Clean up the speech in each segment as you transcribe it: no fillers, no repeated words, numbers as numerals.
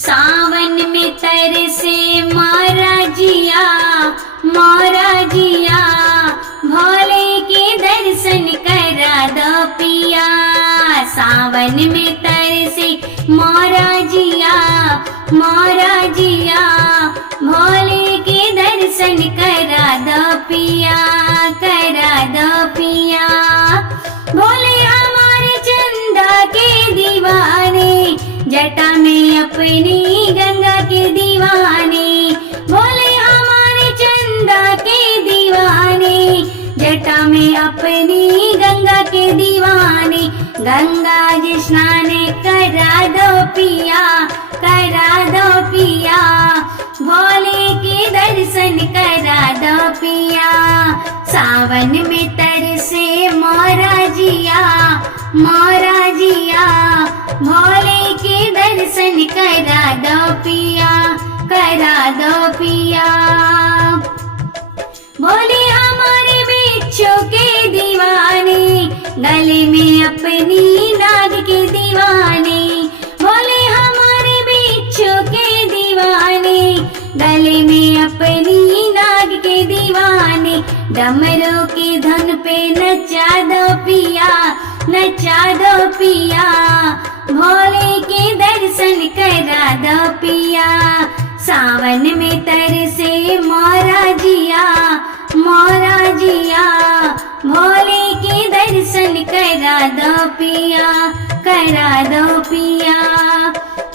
सावन में तरसे मोरा जिया, मोरा जिया, भोले के दर्शन करा दो पिया। सावन में तरसे मोरा जिया, मोरा जिया, भोले के दर्शन करा दो पिया, करा दो पिया। भोले हमारे चंदा के दीवाने, जटा में अपनी गंगा के दीवाने। भोले हमारे चंदा के दीवाने, जटा में अपनी गंगा के दीवाने। गंगा जी स्नान करा दो पिया, करा दो पिया, भोले के दर्शन करा दो पिया। सावन में तरसे मोरा जिया, मोरा जिया, भोले के दर्शन करा दो पिया, करा दो पिया। भोले हमारे बिच्छू के दीवाने, गले में अपनी नाग के दीवाने। भोले हमारे बिच्छू के दीवाने, गले में अपनी नाग के दीवाने। डमरू की धुन पे नचा दो पिया, नचा दो पिया, भोले के दर्शन करा दो पिया। सावन में तरसे मोरा जिया, मोरा जिया, भोले के दर्शन करा दो पिया, करा दो पिया।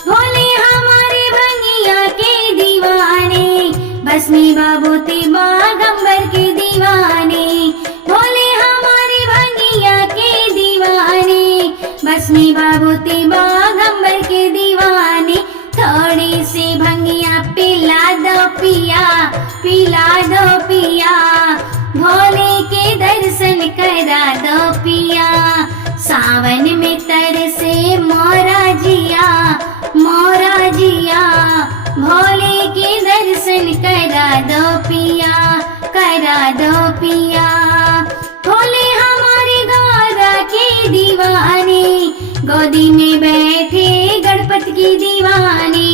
भोले हमारे भंगिया के दीवाने, भस्मी बाबूती बागंबर के दीवाने। भोले हमारे भंगिया के दीवाने, भस्मी बाबूती बागंबर के दीवाने। थोड़ी सी भंगिया पिला दो पिया, पिला दो पिया, भोले के दर्शन करा दो पिया। सावन में तरसे मोरा जिया, मोरा जिया, भोले के दर्शन करा दो पिया, करा दो पिया। भोले हमारे गौरा के दीवाने, गोदी में बैठे गणपति की दीवाने।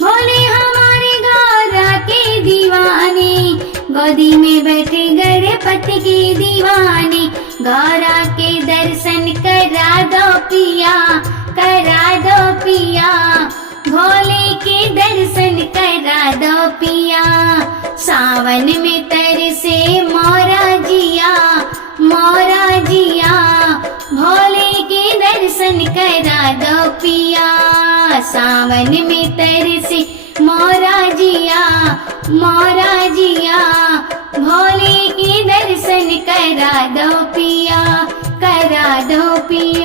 भोले हमारे गौरा के दीवाने, गोदी में बैठे गणपति की दीवाने। गौरा के दर्शन करा दो पिया, करा दो पिया, भोले के दर्शन करा दो पिया। सावन में तरसे मोरा जिया, मोरा जिया, भोले के दर्शन करा दो पिया। सावन में तरसे मोरा जिया, मोरा जिया, भोले के दर्शन करा दो पिया, करा दो पिया।